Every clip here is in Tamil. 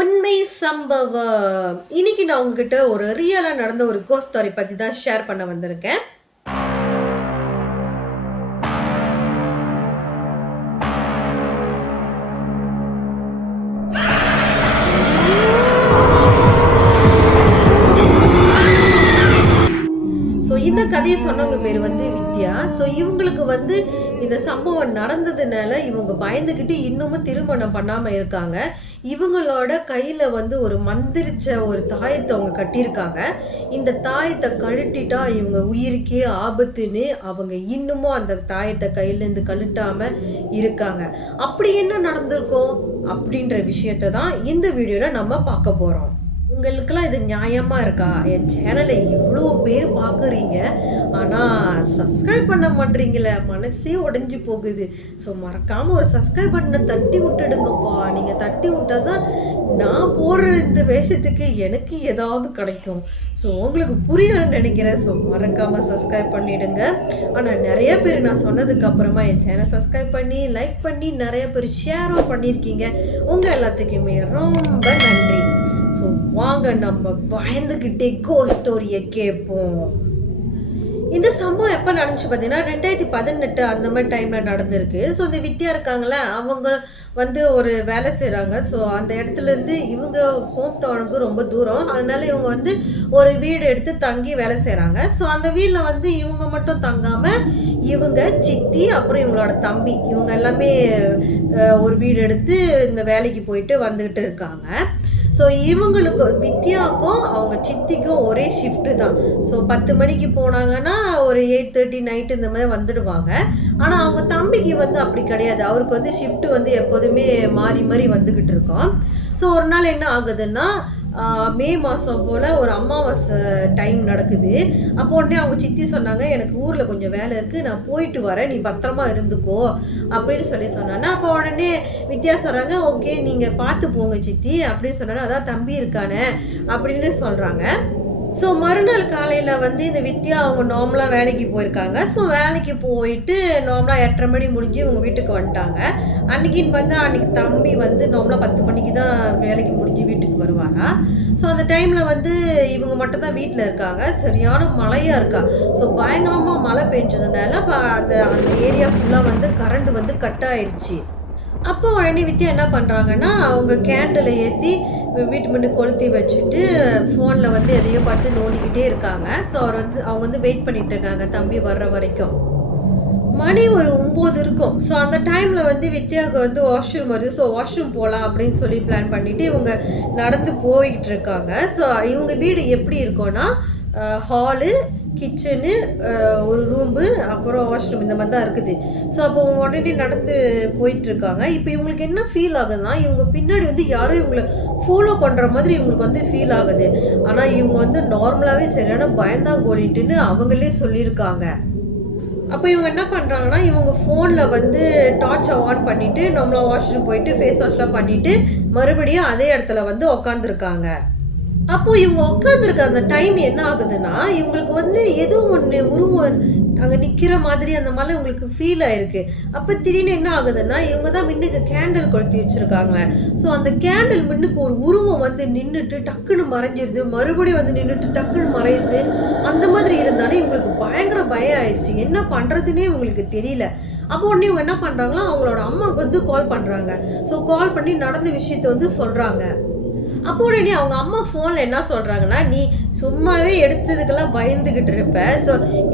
உண்மை சம்பவம். இன்னைக்கு நான் உங்ககிட்ட ஒரு ரியலா நடந்த ஒரு கோஸ்ட் ஸ்டோரி பத்தி தான் ஷேர் பண்ண வந்திருக்கேன். இந்த கதையை சொன்னவங்க பேர் வந்து வித்யா. இவங்களுக்கு வந்து இந்த சம்பவம் நடந்ததுனால இவங்க பயந்துக்கிட்டு இன்னமும் திருமணம் பண்ணாம இருக்காங்க. இவங்களோட கையில வந்து ஒரு மந்திரிச்ச ஒரு தாயத்தை அவங்க கட்டியிருக்காங்க. இந்த தாயத்தை கழட்டிட்டா இவங்க உயிருக்கே ஆபத்துன்னு அவங்க இன்னமும் அந்த தாயத்தை கையிலேருந்து கழட்டாம இருக்காங்க. அப்படி என்ன நடந்திருக்கோம் அப்படின்ற விஷயத்தை தான் இந்த வீடியோல நம்ம பார்க்க போறோம். உங்களுக்கெல்லாம் இது நியாயமாக இருக்கா? என் சேனலை இவ்வளோ பேர் பார்க்குறீங்க, ஆனால் சப்ஸ்கிரைப் பண்ண மாட்டீங்களே, மனசே உடஞ்சி போகுது. மறக்காமல் ஒரு சப்ஸ்கிரைப் பட்டனை தட்டி விட்டுடுங்கப்பா. நீங்கள் தட்டி விட்டால் தான் நான் போடுற இந்த வேஷத்துக்கு எனக்கு ஏதாவது கிடைக்கும். உங்களுக்கு புரியணும்னு நினைக்கிறேன். மறக்காமல் சப்ஸ்கிரைப் பண்ணிவிடுங்க. ஆனால் நிறைய பேர் நான் சொன்னதுக்கு அப்புறமா என் சேனல் சப்ஸ்கிரைப் பண்ணி லைக் பண்ணி நிறைய பேர் ஷேரும் பண்ணியிருக்கீங்க. உங்கள் எல்லாத்துக்குமே ரொம்ப நன்றி. வாங்க நம்ம பயந்துக்கிட்டே கோஸ்ட் ஸ்டோரியை கேட்போம். இந்த சம்பவம் எப்போ நடந்துச்சு பார்த்தீங்கன்னா 2018 அந்த மாதிரி டைமில் நடந்திருக்கு. இந்த வித்யா இருக்காங்களே, அவங்க வந்து ஒரு வேலை செய்கிறாங்க. அந்த இடத்துலேருந்து இவங்க ஹோம் டவுனுக்கு ரொம்ப தூரம். அதனால இவங்க வந்து ஒரு வீடு எடுத்து தங்கி வேலை செய்கிறாங்க. அந்த வீட்டில் வந்து இவங்க மட்டும் தங்காமல் இவங்க சித்தி அப்புறம் இவங்களோட தம்பி இவங்க எல்லாமே ஒரு வீடு எடுத்து இந்த வேலைக்கு போயிட்டு வந்துக்கிட்டு இருக்காங்க. இவங்களுக்கும் வித்யாவுக்கும் அவங்க சித்திக்கும் ஒரே ஷிஃப்ட்டு தான். 10 மணிக்கு போனாங்கன்னா ஒரு 8:30 நைட்டு இந்த மாதிரி வந்துடுவாங்க. ஆனால் அவங்க தம்பிக்கு வந்து அப்படி கிடையாது. அவருக்கு வந்து ஷிஃப்ட்டு வந்து எப்போதுமே மாறி மாறி வந்துக்கிட்டு இருக்கோம். ஒரு நாள் என்ன ஆகுதுன்னா, மே மாதம் போல் ஒரு அமாவாசை டைம் நடக்குது. அப்போ உடனே அவங்க சித்தி சொன்னாங்க, எனக்கு ஊரில் கொஞ்சம் வேலை இருக்குது, நான் போயிட்டு வரேன், நீ பத்திரமா இருந்துக்கோ அப்படின்னு சொன்னாங்க. அப்போ உடனே வித்யா சொல்கிறாங்க, ஓகே நீங்கள் பார்த்து போங்க சித்தி அப்படின்னு சொன்னாங்க. அதான் தம்பி இருக்கானே அப்படின்னு சொல்கிறாங்க. மறுநாள் காலையில் வந்து இந்த வித்யா அவங்க நார்மலாக வேலைக்கு போயிருக்காங்க. வேலைக்கு போயிட்டு நார்மலாக 8:30 மணி முடிஞ்சு இவங்க வீட்டுக்கு வந்துட்டாங்க. அன்றைக்கின்னு பார்த்தா அன்றைக்கி தம்பி வந்து நார்மலாக 10 மணிக்கு தான் வேலைக்கு முடிஞ்சு வீட்டுக்கு வருவாரா. அந்த டைமில் வந்து இவங்க மட்டும்தான் வீட்டில் இருக்காங்க. சரியான மழையாக இருக்கா. பயங்கரமாக மழை பெஞ்சதுனால அந்த ஏரியா ஃபுல்லாக வந்து கரண்ட் வந்து கட் ஆயிடுச்சு. அப்போ உடனே வித்யா என்ன பண்ணுறாங்கன்னா, அவங்க கேண்டிலை ஏற்றி வீட்டு முன்னு கொளுத்தி வச்சுட்டு ஃபோனில் வந்து எதையோ பார்த்து நோண்டிக்கிட்டே இருக்காங்க. அவங்க வந்து வெயிட் பண்ணிட்டு இருக்காங்க தம்பி வர்ற வரைக்கும். மணி ஒரு 9 இருக்கும். அந்த டைமில் வந்து வித்யாவுக்கு வந்து வாஷ்ரூம் வருது. வாஷ்ரூம் போகலாம் அப்படின்னு சொல்லி பிளான் பண்ணிவிட்டு இவங்க நடந்து போய்கிட்டு இருக்காங்க. இவங்க வீடு எப்படி இருக்கும்னா, ஹாலு, கிச்சனு, ஒரு ரூம்பு, அப்புறம் வாஷ்ரூம் இந்த மாதிரி தான் இருக்குது. அப்போ உடனே நடந்து போயிட்டுருக்காங்க. இப்போ இவங்களுக்கு என்ன ஃபீல் ஆகுதுன்னா, இவங்க பின்னாடி வந்து யாரும் இவங்களை ஃபாலோ பண்ணுற மாதிரி இவங்களுக்கு வந்து ஃபீல் ஆகுது. ஆனால் இவங்க வந்து நார்மலாகவே சரியான பயந்தாங்கோலிட்டுன்னு அவங்களே சொல்லியிருக்காங்க. அப்போ இவங்க என்ன பண்ணுறாங்கன்னா, இவங்க ஃபோனில் வந்து டார்ச்சை ஆன் பண்ணிவிட்டு நம்மள வாஷ்ரூம் போயிட்டு ஃபேஸ் வாஷ்லாம் பண்ணிவிட்டு மறுபடியும் அதே இடத்துல வந்து உக்காந்துருக்காங்க. அப்போ இவங்க உட்காந்துருக்க அந்த டைம் என்ன ஆகுதுன்னா, இவங்களுக்கு வந்து ஏதோ ஒன்று உருவம் அங்கே நிற்கிற மாதிரி அந்த மாதிரி உங்களுக்கு ஃபீல் ஆயிருக்கு. அப்போ திடீர்னு என்ன ஆகுதுன்னா, இவங்க தான் முன்னுக்கு கேண்டில் கொளுத்தி வச்சுருக்காங்க. அந்த கேண்டில் முன்னுக்கு ஒரு உருவம் வந்து நின்றுட்டு டக்குன்னு மறைஞ்சிருது, மறுபடியும் வந்து நின்றுட்டு டக்குன்னு மறையுது. அந்த மாதிரி இருந்தாலும் இவங்களுக்கு பயங்கர பயம் ஆயிடுச்சு. என்ன பண்ணுறதுன்னே இவங்களுக்கு தெரியல. அப்போ உடனே இவங்க என்ன பண்ணுறாங்களோ, அவங்களோட அம்மாவுக்கு வந்து கால் பண்ணுறாங்க. கால் பண்ணி நடந்த விஷயத்த வந்து சொல்கிறாங்க. அப்போ உடனே அவங்க அம்மா ஃபோனில் என்ன சொல்கிறாங்கன்னா, நீ சும்மாவே எடுத்ததுக்கெல்லாம் பயந்துக்கிட்டு இருப்ப.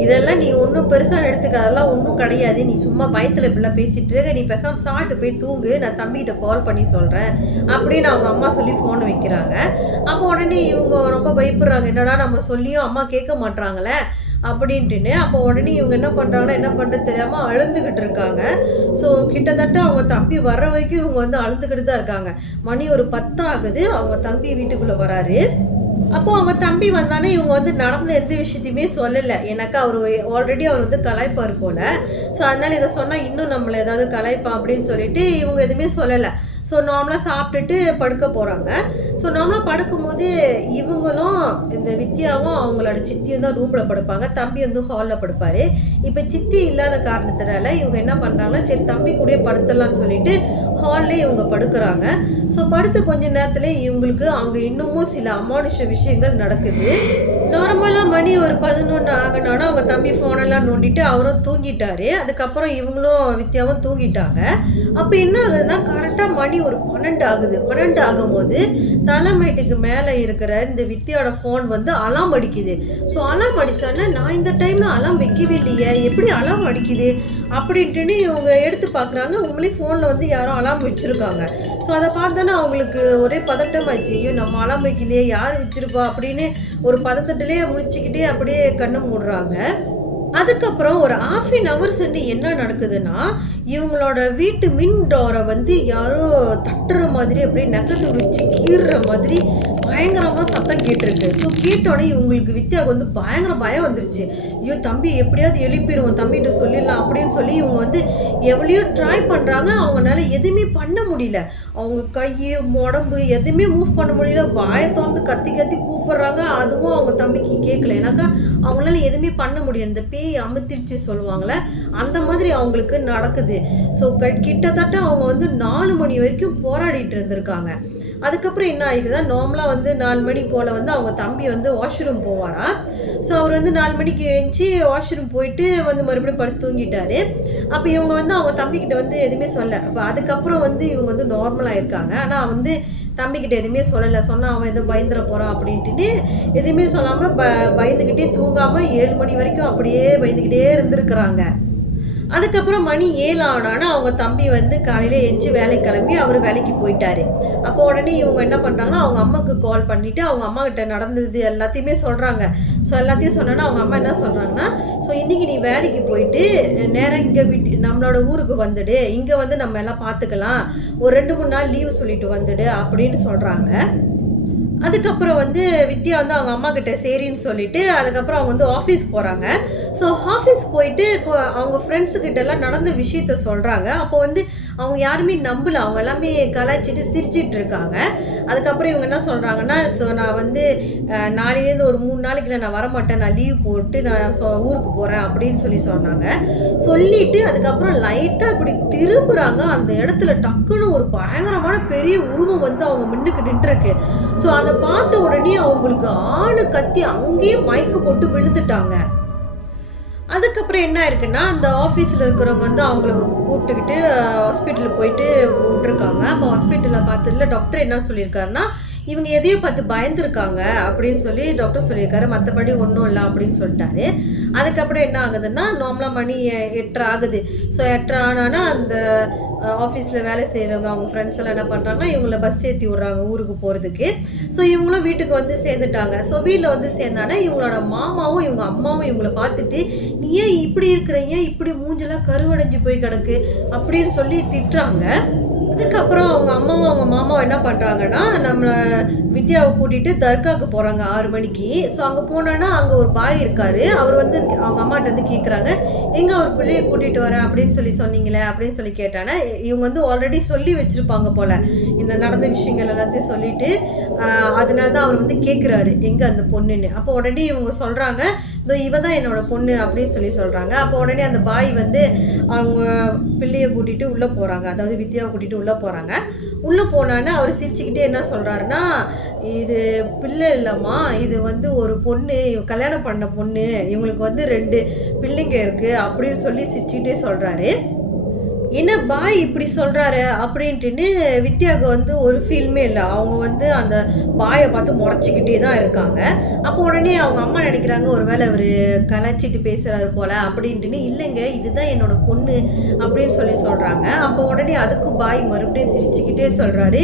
இதெல்லாம் நீ ஒன்றும் பெருசாக எடுத்துக்க, அதெல்லாம் ஒன்றும் கிடையாது. நீ சும்மா பயத்தில் இப்படிலாம் பேசிகிட்டு இருக்க, நீ பேசாமல் சாப்பிட்டு போய் தூங்கு, நான் தம்பிகிட்ட கால் பண்ணி சொல்கிறேன் அப்படின்னு அவங்க அம்மா சொல்லி ஃபோனை வைக்கிறாங்க. அப்போ உடனே இவங்க ரொம்ப பயப்படுறாங்க, என்னடா நம்ம சொல்லியும் அம்மா கேட்க மாட்றாங்களே அப்படின்ட்டுன்னு. அப்போ உடனே இவங்க என்ன பண்ணுறாங்கன்னா, என்ன பண்ணுறது தெரியாமல் அழுந்துக்கிட்டு இருக்காங்க. கிட்டத்தட்ட அவங்க தம்பி வர்ற வரைக்கும் இவங்க வந்து அழுந்துக்கிட்டு தான் இருக்காங்க. மணி ஒரு 10 ஆகுது. அவங்க தம்பி வீட்டுக்குள்ளே வராரு. அப்போ அவங்க தம்பி வந்தானே இவங்க வந்து நடந்த எந்த விஷயத்தையுமே சொல்லலை. ஏன்னாக்கா ஆல்ரெடி அவர் வந்து கலாய்ப்பார் போல். அதனால் இதை சொன்னால் இன்னும் நம்மளை ஏதாவது கலாய்ப்பான் அப்படின்னு சொல்லிட்டு இவங்க எதுவுமே சொல்லலை. ஸோ நார்மலாக சாப்பிட்டுட்டு படுக்க போகிறாங்க. ஸோ நார்மலாக படுக்கும்போது இவங்களும் இந்த வித்யாவும் அவங்களோட சித்தியும் தான் ரூமில் படுப்பாங்க. தம்பி வந்து ஹாலில் படுப்பார். இப்போ சித்தி இல்லாத காரணத்தினால இவங்க என்ன பண்ணுறாங்கன்னா, சரி தம்பி கூட படுத்துடலான்னு சொல்லிட்டு ஹால்லே இவங்க படுக்கிறாங்க. ஸோ படுத்து கொஞ்ச நேரத்தில் இவங்களுக்கு அங்கே இன்னமும் சில அமானுஷ விஷயங்கள் நடக்குது. நார்மலாக மணி ஒரு 11 ஆகினானா அவங்க தம்பி ஃபோனெல்லாம் நோண்டிட்டு அவரும் தூங்கிட்டாரு. அதுக்கப்புறம் இவங்களும் வித்யாவும் தூங்கிட்டாங்க. அப்போ என்ன ஆகுதுன்னா, கரெக்டாக மணி ஒரு 12 ஆகுது. 12 ஆகும்போது தலைமைட்டுக்கு மேலே இருக்கிற இந்த வித்யாவோட ஃபோன் வந்து அலாம் அடிக்குது. ஸோ அலாம் அடித்தானே, நான் இந்த டைமில் அலாம் வைக்கவே இல்லையே, எப்படி அலாம் அடிக்குது அப்படின்ட்டுன்னு இவங்க எடுத்து பார்க்குறாங்க. உங்களே ஃபோனில் வந்து யாரும் அலாம் வச்சுருக்காங்க. ஸோ அதை பார்த்தோன்னா அவங்களுக்கு ஒரே பதட்டமாயிடுச்சு. ஐயோ நம்ம அலாம் வைக்கலையே, யார் வச்சுருப்பா அப்படின்னு ஒரு பதட்டத்திலே முழிச்சுக்கிட்டே அப்படியே கண்ணை மூடுறாங்க. அதுக்கப்புறம் ஒரு ½ hour சென்று என்ன நடக்குதுன்னா, இவங்களோட வீட்டு மின் டோரை வந்து யாரோ தட்டுற மாதிரி அப்படியே நகத்தை வச்சு கீறுற மாதிரி பயங்கரமாக சத்தம் கேட்டிருக்கு. ஸோ கேட்டோடனே இவங்களுக்கு வித்யாவுக்கு வந்து பயங்கர பயம் வந்துருச்சு. ஐயோ தம்பி எப்படியாவது எழுப்பிடுவோம், தம்பிகிட்ட சொல்லிடலாம் அப்படின்னு சொல்லி இவங்க வந்து எவ்வளையோ ட்ரை பண்ணுறாங்க. அவங்களால எதுவுமே பண்ண முடியல. அவங்க கை உடம்பு எதுவுமே மூவ் பண்ண முடியல. வாயை திறந்து கத்தி கத்தி கூப்பிட்றாங்க. அதுவும் அவங்க தம்பிக்கு கேட்கல. ஏன்னாக்கா அவங்களால எதுவுமே பண்ண முடியல. இந்த பேய் அமுத்திருச்சு சொல்லுவாங்களே, அந்த மாதிரி அவங்களுக்கு நடக்குது. ஸோ கிட்டத்தட்ட அவங்க வந்து 4 மணி வரைக்கும் போராடிட்டு இருந்திருக்காங்க. அதுக்கப்புறம் என்ன ஆகிக்குதா, நார்மலாக வந்து 4 மணி போல் வந்து அவங்க தம்பி வந்து வாஷ்ரூம் போவாரா. ஸோ அவர் வந்து 4 மணிக்கு எழுந்துச்சி வாஷ்ரூம் போயிட்டு வந்து மறுபடியும் படுத்து தூங்கிட்டாரு. அப்போ இவங்க வந்து அவங்க தம்பிக்கிட்ட வந்து எதுவுமே சொல்ல. அப்போ அதுக்கப்புறம் வந்து இவங்க வந்து நார்மலாக இருக்காங்க. ஆனால் வந்து தம்பிக்கிட்ட எதுவுமே சொல்லலை. சொன்னால் அவன் எதுவும் பயந்துட போகிறான் அப்படின்ட்டு எதுவுமே சொல்லாமல் பயந்துக்கிட்டே தூங்காமல் 7 மணி வரைக்கும் அப்படியே பயந்துக்கிட்டே இருந்திருக்கிறாங்க. அதுக்கப்புறம் மணி 7 ஆனானா அவங்க தம்பி வந்து காலையில் எழுந்துச்சி வேலைக்கு கிளம்பி அவர் வேலைக்கு போயிட்டாரு. அப்போ உடனே இவங்க என்ன பண்ணுறாங்கன்னா, அவங்க அம்மாவுக்கு கால் பண்ணிவிட்டு அவங்க அம்மா கிட்ட நடந்தது எல்லாத்தையுமே சொல்கிறாங்க. ஸோ எல்லாத்தையும் சொன்னோன்னா அவங்க அம்மா என்ன சொல்கிறாங்கன்னா, ஸோ இன்றைக்கி நீ வேலைக்கு போயிட்டு நேராக இங்கே நம்மளோட ஊருக்கு வந்துடு, இங்கே வந்து நம்ம எல்லாம் பார்த்துக்கலாம், ஒரு 2-3 நாள் லீவு சொல்லிட்டு வந்துடு அப்படின்னு சொல்கிறாங்க. அதுக்கப்புறம் வந்து வித்யா வந்து அவங்க அம்மா கிட்ட சரின்னு சொல்லிட்டு அதுக்கப்புறம் அவங்க வந்து ஆஃபீஸ் போகிறாங்க. ஸோ ஆஃபீஸ் போயிட்டு அவங்க ஃப்ரெண்ட்ஸுக்கிட்டலாம் நடந்த விஷயத்த சொல்கிறாங்க. அப்போ வந்து அவங்க யாருமே நம்பலை. அவங்க எல்லாமே கலாய்ச்சிட்டு சிரிச்சிட்டு இருக்காங்க. அதுக்கப்புறம் இவங்க என்ன சொல்கிறாங்கன்னா, ஸோ நான் வந்து நாளையிலேருந்து ஒரு 3 நாளைக்குள்ள நான் வரமாட்டேன், நான் லீவ் போட்டு நான் ஊருக்கு போகிறேன் அப்படின்னு சொன்னாங்க. சொல்லிவிட்டு அதுக்கப்புறம் லைட்டாக இப்படி திரும்புகிறாங்க. அந்த இடத்துல டக்குன்னு ஒரு பயங்கரமான பெரிய உருவம் வந்து அவங்க முன்னுக்கு நின்றுருக்கு. ஸோ அதை பார்த்த உடனே அவங்களுக்கு ஆணு கத்தி அங்கேயே மயக்க போட்டு விழுந்துட்டாங்க. அதுக்கப்புறம் என்ன இருக்குன்னா, அந்த ஆஃபீஸில் இருக்கிறவங்க வந்து அவங்கள கூப்பிட்டுக்கிட்டு ஹாஸ்பிட்டலுக்கு போயிட்டு விட்டுருக்காங்க. அப்போ ஹாஸ்பிட்டலில் பார்த்ததில் டாக்டர் என்ன சொல்லியிருக்காருன்னா, இவங்க எதையும் பார்த்து பயந்துருக்காங்க அப்படின்னு சொல்லி டாக்டர் சொல்லியிருக்காரு. மற்றபடி ஒன்றும் இல்லை அப்படின்னு சொல்லிட்டாரு. அதுக்கப்புறம் என்ன ஆகுதுன்னா, நார்மலாக மணி 8:30 ஆகுது. ஸோ 8:30 ஆனானா அந்த ஆஃபீஸில் வேலை செய்கிறவங்க அவங்க ஃப்ரெண்ட்ஸ் எல்லாம் என்ன பண்ணுறாங்கன்னா, இவங்கள பஸ் ஏற்றி விட்றாங்க ஊருக்கு போகிறதுக்கு. ஸோ இவங்களும் வீட்டுக்கு வந்து சேர்ந்துட்டாங்க. ஸோ வீட்டில் வந்து சேர்ந்தானா இவங்களோட மாமாவும் இவங்க அம்மாவும் இவங்கள பார்த்துட்டு, நீ ஏன் இப்படி இருக்கிறீங்க, இப்படி மூஞ்செல்லாம் கருவடைஞ்சு போய் கிடக்கு அப்படின்னு சொல்லி திட்டுறாங்க. அதுக்கப்புறம் அவங்க அம்மாவும் அவங்க மாமாவும் என்ன பண்ணுறாங்கன்னா, நம்மளை வித்யாவை கூட்டிகிட்டு தர்காவுக்கு போகிறாங்க 6 மணிக்கு. ஸோ அங்கே போனோன்னா அங்கே ஒரு பாய் இருக்கார். அவர் வந்து அவங்க அம்மாட்ட வந்து கேட்குறாங்க, எங்கே ஒரு பிள்ளையை கூட்டிகிட்டு வரேன் அப்படின்னு சொல்லி சொன்னீங்களே அப்படின்னு சொல்லி கேட்டானே. இவங்க வந்து ஆல்ரெடி சொல்லி வச்சுருப்பாங்க போல் இந்த நடந்த விஷயங்கள் எல்லாத்தையும் சொல்லிவிட்டு, அதனால தான் அவர் வந்து கேட்குறாரு எங்கே அந்த பொண்ணுன்னு. அப்போ உடனே இவங்க சொல்கிறாங்க, இதோ இவ தான் என்னோட பொண்ணு அப்படின்னு சொல்லி சொல்கிறாங்க. அப்போ உடனே அந்த பாய் வந்து அவங்க பிள்ளையை கூட்டிகிட்டு உள்ளே போகிறாங்க. அதாவது வித்யாவை கூட்டிகிட்டு உள்ளே போகிறாங்க. உள்ளே போனான்னா அவர் சிரிச்சுக்கிட்டே என்ன சொல்கிறாருன்னா, இது பிள்ளை இல்லைம்மா, இது வந்து ஒரு பொண்ணு, கல்யாணம் பண்ண பொண்ணு, இவங்களுக்கு வந்து 2 பிள்ளைங்க இருக்குது அப்படின்னு சொல்லி சிரிச்சுக்கிட்டே சொல்கிறாரு. என்ன பாய் இப்படி சொல்கிறாரு அப்படின்ட்டுன்னு வித்யாவுக்கு வந்து ஒரு ஃபீல்மே இல்லை. அவங்க வந்து அந்த பாயை பார்த்து முறைச்சிக்கிட்டே தான் இருக்காங்க. அப்போ உடனே அவங்க அம்மா நினைக்கிறாங்க, ஒரு வேளை அவர் கலாய்ச்சிட்டு பேசுகிறாரு போல் அப்படின்ட்டுன்னு. இல்லைங்க, இதுதான் என்னோடய பொண்ணு அப்படின்னு சொல்லி சொல்கிறாங்க. அப்போ உடனே அதுக்கும் பாய் மறுபடியும் சிரிச்சுக்கிட்டே சொல்கிறாரு,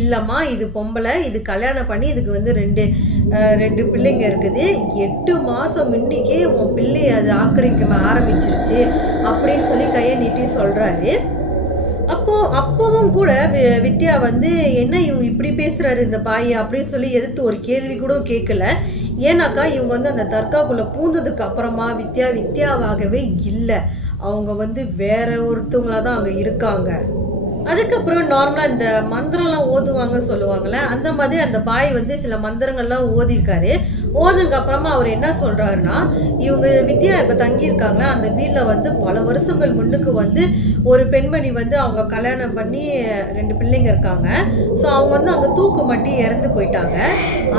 இல்லைம்மா இது பொம்பளை, இது கல்யாணம் பண்ணி இதுக்கு வந்து 2 பிள்ளைங்க இருக்குது, 8 மாதம் முன்னிக்கே உன் பிள்ளையை அது ஆக்கிரமிக்க ஆரம்பிச்சிருச்சு அப்படின்னு சொல்லி கையை நீட்டி சொல்கிறாரு. அப்போவும் கூட வித்யா வந்து என்ன இவங்க இப்படி பேசுகிறாரு இந்த பாய் அப்படின்னு சொல்லி எதிர்த்து ஒரு கேள்வி கூட கேட்கல. ஏன்னாக்கா இவங்க வந்து அந்த தர்காக்குள்ளே பூந்ததுக்கு அப்புறமா வித்யாவாகவே இல்லை. அவங்க வந்து வேற ஒருத்தவங்களாக தான் அங்கே இருக்காங்க. அதுக்கப்புறம் நார்மலா இந்த மந்திரம்லாம் ஓதுவாங்க சொல்லுவாங்கல்ல, அந்த மாதிரி அந்த பாய் வந்து சில மந்திரங்கள்லாம் ஓதியிருக்காரு. ஓதுனதுக்கு அப்புறமா அவர் என்ன சொல்றாருன்னா, இவங்க வித்யா இப்ப தங்கியிருக்காங்கல்ல, அந்த வீட்ல வந்து பல வருஷங்கள் முன்னுக்கு வந்து ஒரு பெண்மணி வந்து அவங்க கல்யாணம் பண்ணி 2 பிள்ளைங்க இருக்காங்க. ஸோ அவங்க வந்து அங்க தூக்கு மாட்டி இறந்து போயிட்டாங்க.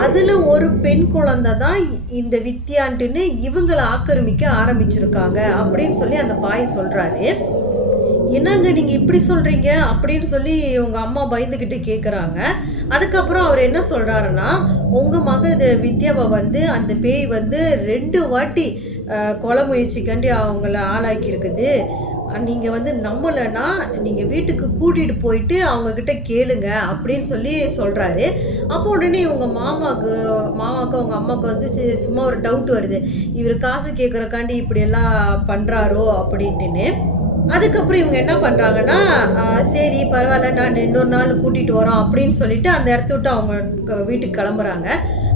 அதுல ஒரு பெண் குழந்தை தான் இந்த வித்யான்ட்டுன்னு இவங்கள ஆக்கிரமிக்க ஆரம்பிச்சிருக்காங்க அப்படின்னு சொல்லி அந்த பாய் சொல்றாரு. என்னங்க நீங்க இப்படி சொல்றீங்க? அப்படின்னு சொல்லி உங்க அம்மா பயந்துகிட்டு கேட்குறாங்க. அதுக்கப்புறம் அவர் என்ன சொல்றாருன்னா, உங்க மக வித்யாவ வந்து அந்த பேய் வந்து 2 வாட்டி கொலை முயற்சிக்காண்டி அவங்கள ஆளாக்கியிருக்குது. நீங்க வந்து நம்பலன்னா, நீங்க வீட்டுக்கு கூட்டிட்டு போயிட்டு அவங்க கிட்ட கேளுங்க அப்படின்னு சொல்லி சொல்றாரு. அப்போ உடனே உங்க மாமாவுக்கு அவங்க அம்மாவுக்கு வந்து சும்மா ஒரு டவுட் வருது. இவர் காசு கேட்கறக்காண்டி இப்படியெல்லாம் பண்றாரோ அப்படின்ட்டுன்னு. அதுக்கப்புறம் இவங்க என்ன பண்ணுறாங்கன்னா, சரி பரவாயில்ல நான் இன்னொரு நாள் கூட்டிகிட்டு வரோம் அப்படின்னு சொல்லிட்டு அந்த இடத்த விட்டு அவங்க வீட்டுக்கு கிளம்புறாங்க.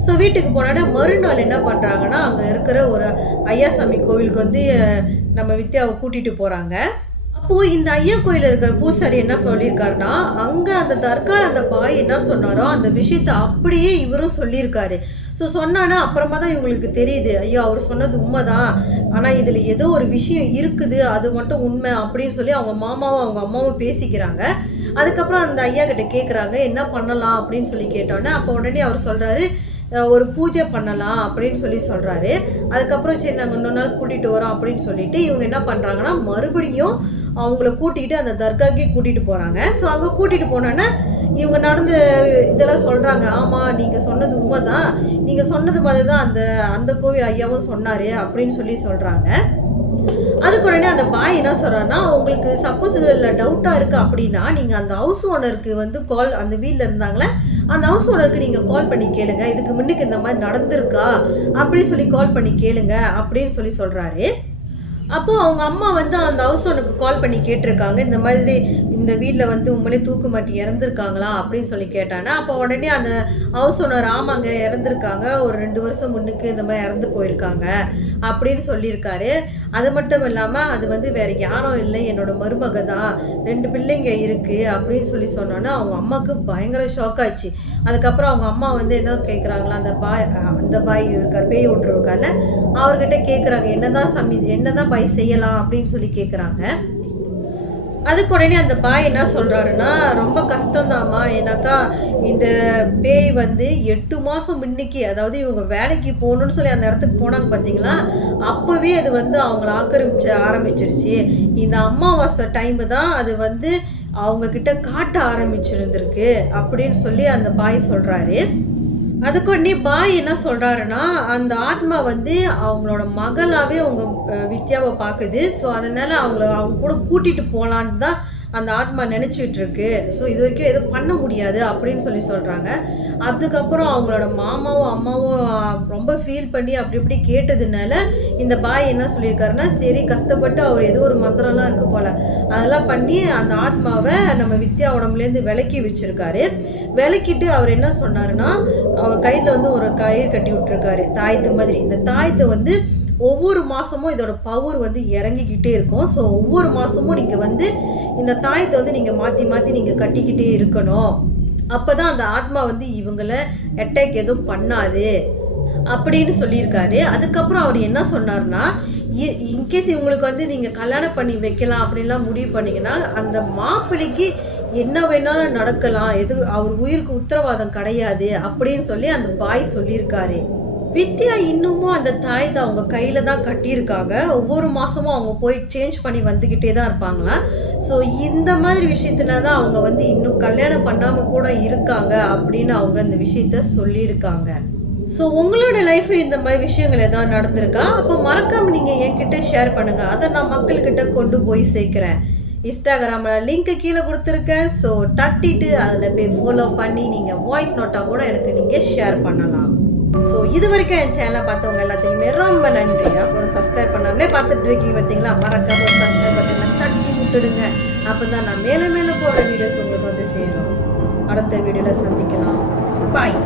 ஸோ வீட்டுக்கு போனோடனே மறுநாள் என்ன பண்ணுறாங்கன்னா, அங்கே இருக்கிற ஒரு ஐயாசாமி கோவிலுக்கு வந்து நம்ம வித்யாவை கூட்டிகிட்டு போகிறாங்க. அப்போது இந்த ஐயா கோயிலில் இருக்கிற பூசாரி என்ன சொல்லியிருக்காருன்னா, அங்கே அந்த தர்காவில் அந்த பாய் என்ன சொன்னாரோ அந்த விஷயத்தை அப்படியே இவரும் சொல்லியிருக்காரு. ஸோ சொன்னான்னா அப்புறமா தான் இவங்களுக்கு தெரியுது, ஐயோ அவர் சொன்னது உண்மைதான், ஆனால் இதில் ஏதோ ஒரு விஷயம் இருக்குது, அது மட்டும் உண்மை அப்படின்னு சொல்லி அவங்க மாமாவும் அவங்க அம்மாவும் பேசிக்கிறாங்க. அதுக்கப்புறம் அந்த ஐயா கிட்ட கேட்குறாங்க என்ன பண்ணலாம் அப்படின்னு சொல்லி கேட்டோன்னே, அப்போ உடனே அவர் சொல்கிறாரு, ஒரு பூஜை பண்ணலாம் அப்படின்னு சொல்லி சொல்கிறாரு. அதுக்கப்புறம் சரி நாங்கள் இன்னொரு நாள் கூட்டிகிட்டு வரோம் அப்படின்னு சொல்லிட்டு இவங்க என்ன பண்ணுறாங்கன்னா, மறுபடியும் அவங்கள கூட்டிகிட்டு அந்த தர்காக்கே கூட்டிகிட்டு போகிறாங்க. ஸோ அங்கே கூட்டிகிட்டு போனோன்னே இவங்க நடந்த இதெல்லாம் சொல்கிறாங்க, ஆமாம் நீங்கள் சொன்னது உண்மை தான், நீங்கள் சொன்னது மாதிரி தான் அந்த கோவில் ஐயாவும் சொன்னார் அப்படின்னு சொல்லி சொல்கிறாங்க. அதுக்கு உடனே அந்த பாய் என்ன சொல்கிறாருன்னா, உங்களுக்கு சப்போஸ் இதில் டவுட்டாக இருக்குது அப்படின்னா நீங்கள் அந்த ஹவுஸ் ஓனருக்கு வந்து அந்த வீட்டில் இருந்தாங்களே அந்த ஹவுஸ் ஓனருக்கு நீங்கள் கால் பண்ணி கேளுங்க, இதுக்கு முன்னுக்கு இந்த மாதிரி நடந்திருக்கா அப்படின்னு சொல்லி கால் பண்ணி கேளுங்க அப்படின்னு சொல்லி சொல்கிறாரு. அப்போது அவங்க அம்மா வந்து அந்த ஹவுஸ் ஓனருக்கு கால் பண்ணி கேட்டிருக்காங்க, இந்த மாதிரி இந்த வீட்டில் வந்து உண்மையிலே தூக்கு மாட்டி இறந்துருக்காங்களா அப்படின்னு சொல்லி கேட்டானே. அப்போ உடனே அந்த ஹவுஸ் ஓனர் ஆமாங்க இறந்துருக்காங்க, ஒரு 2 வருஷம் முன்னுக்கு இந்த மாதிரி இறந்து போயிருக்காங்க அப்படின்னு சொல்லியிருக்காரு. அது மட்டும் இல்லாமல் அது வந்து வேறு யாரும் இல்லை, என்னோட மருமக தான், 2 பிள்ளைங்க இருக்குது அப்படின்னு சொல்லி சொன்னோன்னா அவங்க அம்மாவுக்கு பயங்கர ஷாக் ஆச்சு. அதுக்கப்புறம் அவங்க அம்மா வந்து என்ன கேட்குறாங்களா, அந்த பாய் இருக்கார் பேய் விட்டுருக்கால அவர்கிட்ட கேட்குறாங்க, என்னதான் பாய் செய்யலாம் அப்படின்னு சொல்லி கேட்குறாங்க. அதுக்கு உடனே அந்த பாய் என்ன சொல்கிறாருன்னா, ரொம்ப கஷ்டம்தாம்மா, ஏன்னாக்கா இந்த பேய் வந்து 8 மாதம் முன்னிக்கு, அதாவது இவங்க வேலைக்கு போகணுன்னு சொல்லி அந்த இடத்துக்கு போனாங்க பார்த்தீங்களா, அப்போவே அது வந்து அவங்கள ஆரம்பிச்சிருச்சு. இந்த அமாவாசை டைமு தான் அது வந்து அவங்கக்கிட்ட காட்ட ஆரம்பிச்சிருந்திருக்கு அப்படின்னு சொல்லி அந்த பாய் சொல்கிறாரு. அதுக்கு உடனே பாய் என்ன சொல்கிறாருன்னா, அந்த ஆத்மா வந்து அவங்களோட மகளாகவே அவங்க வித்யாவை பார்க்குது. ஸோ அதனால் அவங்க கூட கூட்டிகிட்டு போகலான்னு தான் அந்த ஆத்மா நினச்சிட்ருக்கு. ஸோ இது வரைக்கும் எதுவும் பண்ண முடியாது அப்படின்னு சொல்லி சொல்கிறாங்க. அதுக்கப்புறம் அவங்களோட மாமாவும் அம்மாவும் ரொம்ப ஃபீல் பண்ணி அப்படி இப்படி கேட்டதுனால இந்த பாய் என்ன சொல்லியிருக்காருன்னா, சரி கஷ்டப்பட்டு அவர் ஏதோ ஒரு மந்திரம்லாம் இருக்குது போல், அதெல்லாம் பண்ணி அந்த ஆத்மாவை நம்ம வித்யா உடம்புலேருந்து விலக்கி வச்சுருக்காரு. விலக்கிட்டு அவர் என்ன சொன்னாருன்னா, அவர் கையில் வந்து ஒரு கயிறு கட்டி விட்டுருக்காரு தாயத்து மாதிரி. இந்த தாயத்தை வந்து ஒவ்வொரு மாதமும் இதோட பவர் வந்து இறங்கிக்கிட்டே இருக்கும். ஸோ ஒவ்வொரு மாதமும் நீங்கள் வந்து இந்த தாயத்தை வந்து நீங்கள் மாற்றி நீங்கள் கட்டிக்கிட்டே இருக்கணும். அப்போ தான் அந்த ஆத்மா வந்து இவங்கள அட்டாக் எதுவும் பண்ணாது அப்படின்னு சொல்லியிருக்காரு. அதுக்கப்புறம் அவர் என்ன சொன்னார்னா, இன்கேஸ் இவங்களுக்கு வந்து நீங்கள் கல்யாணம் பண்ணி வைக்கலாம் அப்படின்லாம் முடிவு பண்ணிங்கன்னா, அந்த மாப்பிள்ளைக்கு என்ன வேணாலும் நடக்கலாம், அவர் உயிருக்கு உத்தரவாதம் கிடையாது அப்படின்னு சொல்லி அந்த பாய் சொல்லியிருக்காரு. வித்யா இன்னமும் அந்த தாயத்தை அவங்க கையில் தான் கட்டியிருக்காங்க. ஒவ்வொரு மாதமும் அவங்க போய் சேஞ்ச் பண்ணி வந்துக்கிட்டே தான் இருப்பாங்களாம். ஸோ இந்த மாதிரி விஷயத்துல தான் அவங்க வந்து இன்னும் கல்யாணம் பண்ணாமல் கூட இருக்காங்க அப்படின்னு அவங்க அந்த விஷயத்த சொல்லியிருக்காங்க. ஸோ உங்களோட லைஃப்பில் இந்த மாதிரி விஷயங்கள் எதாவது நடந்திருக்கா? அப்போ மறக்காமல் நீங்கள் என்கிட்ட ஷேர் பண்ணுங்கள், அதை நான் மக்கள்கிட்ட கொண்டு போய் சேர்க்குறேன். இன்ஸ்டாகிராமில் லிங்க்கு கீழே கொடுத்துருக்கேன். ஸோ தட்டிட்டு அதில் போய் ஃபாலோ பண்ணி நீங்கள் வாய்ஸ் நோட்டாக கூட எனக்கு நீங்கள் ஷேர் பண்ணலாம். ஸோ இது வரைக்கும் என் சேனலை பார்த்தவங்க எல்லாத்தையுமே ரொம்ப நன்றியா. ஒரு சப்ஸ்கிரைப் பண்ணாமலே பார்த்துட்டு இருக்கீங்க பார்த்தீங்களா, மறக்காம ஒரு சப்ஸ்கிரைப் பண்ணி தட்டி விட்டுடுங்க. அப்போ தான் நான் மேலே போகிற வீடியோஸ் உங்களுக்கு வந்து சேரும். அடுத்த வீடியோவில் சந்திக்கலாம். பாய்.